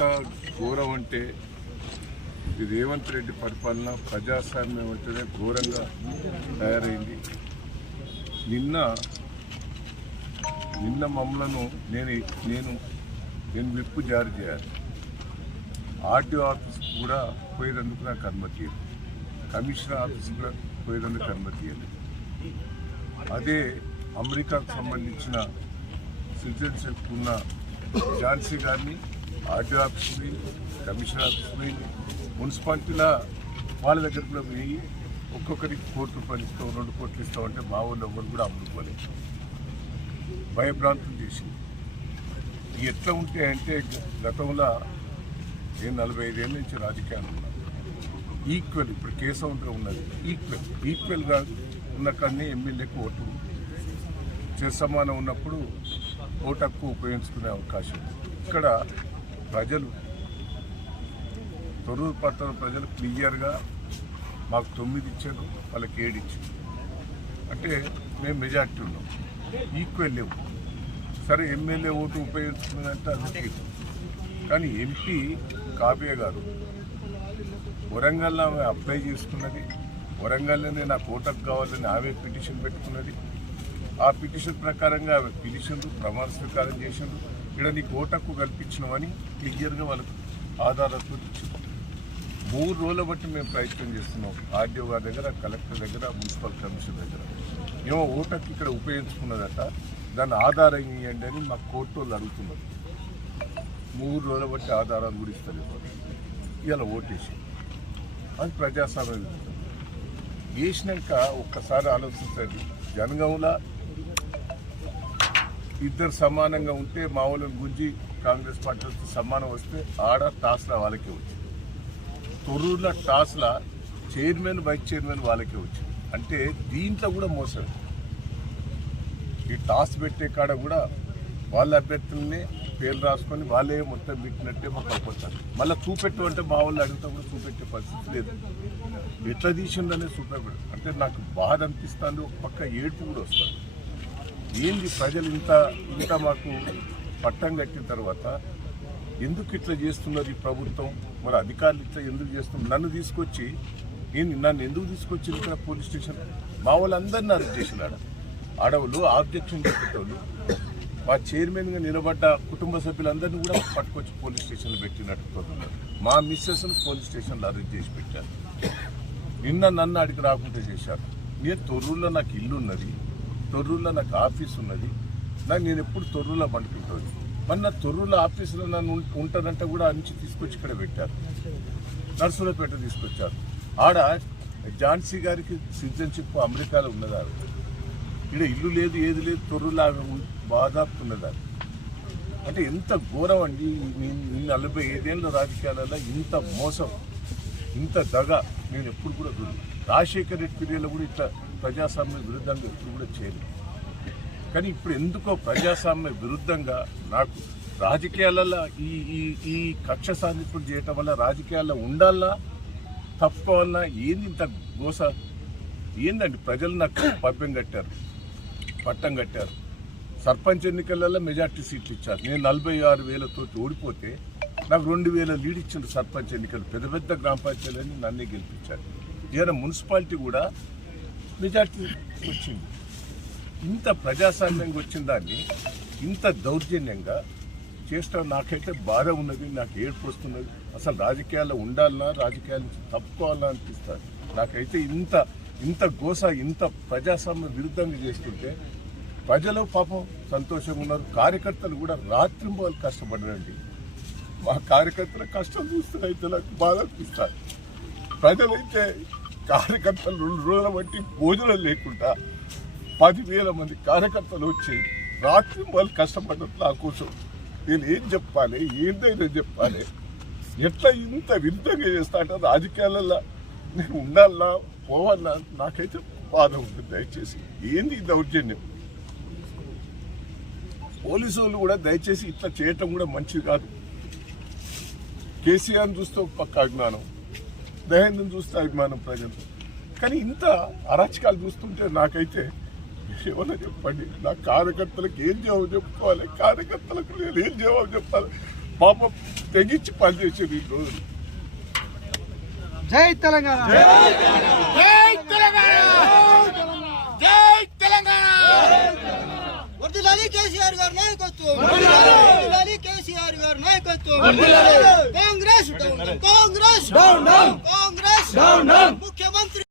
ఎంత ఘోరం అంటే ఇది రేవంత్ రెడ్డి పరిపాలన ప్రజాస్వామ్యం అంటేనే ఘోరంగా తయారైంది. నిన్న మమ్మలను నేను విప్పు జారీ చేయాలి. ఆర్టీఓ ఆఫీస్ కూడా పోయేందుకు నాకు అనుమతి ఇవ్వదు. కమిషనర్ ఆఫీస్ కూడా పోయేందుకు అనుమతి ఇవ్వలేదు. అదే అమెరికాకు సంబంధించిన సిటిజన్షిప్ ఉన్న ఝాన్సీ గారిని ఆర్టీఓ ఆఫీస్ పోయింది, కమిషనర్ ఆఫీస్ పోయింది, మున్సిపాలిటీలో వాళ్ళ దగ్గర కూడా పోయి ఒక్కొక్కరికి ₹1 ఇస్తాం, ₹2 ఇస్తామంటే మా వాళ్ళు ఎవరు కూడా అమ్ముకోలేదు. భయభ్రాంతులు చేసింది. ఎట్లా ఉంటాయంటే గతంలో నేను 45 ఏళ్ళ నుంచి రాజకీయాలు ఉన్నాను. ఈక్వల్ ఇప్పుడు కేసముద్రం ఉన్నది, ఈక్వల్గా ఉన్న కానీ ఎమ్మెల్యేకు ఓటు సమానం ఉన్నప్పుడు ఓటు హక్కు ఉపయోగించుకునే అవకాశం. ఇక్కడ ప్రజలు తొర్రూరు పట్టణ ప్రజలు క్లియర్గా మాకు 9 ఇచ్చారు, వాళ్ళకి 7 ఇచ్చారు. అంటే మేము మెజార్టీ ఉన్నాం, ఈక్వల్ లేవు. సరే ఎమ్మెల్యే ఓటు ఉపయోగించుకున్నదంటే అది. కానీ ఎంపీ కావ్య గారు వరంగల్లో ఆమె అప్లై చేసుకున్నది, వరంగల్లోనే నాకు ఓటకు కావాలని ఆమె పిటిషన్ పెట్టుకున్నది. ఆ పిటిషన్ ప్రకారంగా ఆమె పిటిషన్లు ప్రమాణ స్వీకారం చేసిండ్రు. ఇక్కడ నీకు ఓటకు కల్పించినామని క్లియర్గా వాళ్ళకు ఆధారాలతో ఇచ్చింది. 3 రోజుల బట్టి మేము ప్రయత్నం చేస్తున్నాం ఆర్డీఓ గారి దగ్గర, కలెక్టర్ దగ్గర, మున్సిపల్ కమిషన్ దగ్గర. ఏమో ఓటకు ఇక్కడ ఉపయోగించుకున్నదట, దాన్ని ఆధారం ఇవ్వండి అని మా కోర్టు వాళ్ళు అడుగుతున్నారు. 3 రోజుల బట్టి ఆధారాలు కూడా ఇస్తారు. ఇవాళ ఓటేసి అది ప్రజాస్వామ్యం వేసినాక ఒక్కసారి ఆలోచించండి. జనగాంలో ఇద్దరు సమానంగా ఉంటే మా వాళ్ళని గుంజి కాంగ్రెస్ పార్టీతో సమానం వస్తే ఆడ టాస్లా వాళ్ళకే వచ్చింది. తొర్రూరులో టాస్లా చైర్మన్ వైస్ చైర్మన్ వాళ్ళకే వచ్చింది. అంటే దీంట్లో కూడా మోసం. ఈ టాస్ పెట్టే కాడ కూడా వాళ్ళ అభ్యర్థులనే పేర్లు రాసుకొని వాళ్ళే మొత్తం పెట్టినట్టే మాకు అయిపోతారు. మళ్ళీ చూపెట్టు అంటే మా వాళ్ళు అడిగితే కూడా చూపెట్టే పరిస్థితి లేదు. ఎట్లా తీసిందనే చూపెట్టాడు. అంటే నాకు బాధ అనిపిస్తుంది, ఒక పక్క ఏడుపు కూడా వస్తుంది. ఏంది ప్రజలు ఇంత మాకు పట్టం కట్టిన తర్వాత ఎందుకు ఇట్లా చేస్తున్నారు ఈ ప్రభుత్వం? మరి అధికారులు ఇట్లా ఎందుకు చేస్తున్నారు? నన్ను ఎందుకు తీసుకొచ్చి ఇక్కడ పోలీస్ స్టేషన్ మా వాళ్ళందరినీ అరెస్ట్ చేసినాడు. ఆడవాళ్ళు ఆబ్జెక్షన్ చెప్పేటోళ్ళు, మా చైర్మన్గా నిలబడ్డ కుటుంబ సభ్యులందరినీ కూడా పట్టుకొచ్చి పోలీస్ స్టేషన్లో పెట్టినట్టు మా మిస్సెస్ను పోలీస్ స్టేషన్లో అరెస్ట్ చేసి పెట్టారు. నన్ను అడిగి రాకుండా చేశారు. నేను తొర్రూరులో నాకు ఇల్లు ఉన్నది, తొర్రూరులో నాకు ఆఫీస్ ఉన్నది. నేను ఎప్పుడు తొర్రూరులో పండుకుంటుంది. మరి నా తొర్రూరులో ఆఫీసులో నన్ను ఉంటానంటే కూడా నుంచి తీసుకొచ్చి ఇక్కడ పెట్టారు. నర్సులపేట తీసుకొచ్చారు. ఆడ ఝాన్సీ గారికి సిటిజన్షిప్ అమెరికాలో ఉన్నదారు. ఇక్కడ ఇల్లు లేదు, ఏది లేదు, తొర్రూరులో బాధాపుతున్నదారు. అంటే ఎంత ఘోరం అండి. 45 ఏళ్ళ రాజకీయాలలో ఇంత మోసం, ఇంత దగ నేను ఎప్పుడు కూడా రాజశేఖర్ రెడ్డి పీరియడ్లో కూడా ఇట్లా ప్రజాస్వామ్య విరుద్ధంగా ఎప్పుడు కూడా చేయలేదు. కానీ ఇప్పుడు ఎందుకో ప్రజాస్వామ్య విరుద్ధంగా నాకు రాజకీయాలలో ఈ కక్ష సాధింపులు చేయటం వల్ల రాజకీయాల్లో ఉండాలన్నా తప్పవన్నా ఏంది ఇంత గోస? ఏందండి? ప్రజలు నాకు పట్టం కట్టారు. సర్పంచ్ ఎన్నికలలో మెజార్టీ సీట్లు ఇచ్చారు. నేను 46,000తో ఓడిపోతే నాకు 2,000 లీడ్ ఇచ్చిండ్రు సర్పంచ్ ఎన్నికలు. పెద్ద గ్రామ పంచాయతీలని నన్నే గెలిపించారు. ఇవాళ మున్సిపాలిటీ కూడా మెజార్టీ వచ్చింది. ఇంత ప్రజాస్వామ్యంగా వచ్చిన దాన్ని ఇంత దౌర్జన్యంగా చేస్తాం. నాకైతే బాధ ఉన్నది, నాకు ఏడుపు వస్తున్నది. అసలు రాజకీయాల్లో ఉండాలన్నా, రాజకీయాల నుంచి తప్పుకోవాలన్నా అనిపిస్తుంది. నాకైతే ఇంత గోస, ఇంత ప్రజాస్వామ్య విరుద్ధంగా చేస్తుంటే ప్రజలు పాపం సంతోషంగా ఉన్నారు. కార్యకర్తలు కూడా రాత్రింబోలు కష్టపడరండి. మా కార్యకర్తల కష్టం చూస్తే నాకు బాధ అనిపిస్తారు. ప్రజలైతే కార్యకర్తలు 2 రోజుల బట్టి భోజనం లేకుండా 10,000 మంది కార్యకర్తలు వచ్చి రాత్రింబోలు కష్టపడ్డట్టు నా కోసం నేను ఏం చెప్పాలి, ఏంటైనా చెప్పాలి? ఎట్లా ఇంత విరుద్ధంగా చేస్తా అంటే రాజకీయాలలో నేను ఉండాలన్నా పోవాలన్నా నాకైతే బాధ ఉంటుంది. దయచేసి ఏంది దౌర్జన్యం? పోలీసు వాళ్ళు కూడా దయచేసి ఇట్లా చేయటం కూడా మంచిది కాదు. కేసీఆర్ని చూస్తే ఒక పక్క అభిమానం, దయానంద్ చూస్తే అభిమానం ప్రజలు. కానీ ఇంత అరాచకాలు చూస్తుంటే నాకైతే ఏమన్నా చెప్పండి. నా కార్యకర్తలకు ఏం జవాబు చెప్పుకోవాలి? కార్యకర్తలకు నేను ఏం జవాబు చెప్పాలి? పాపం తెగించి పనిచేసేది ఈ రోజులు. జై తెలంగాణ, జై తెలంగాణ, జై తెలంగాణ. వర్ధిల్లాలి కేసీఆర్ గారి నాయకత్వం, వర్ధిల్లాలి కేసీఆర్ గారి నాయకత్వం. Congress down, Congress down, Congress down.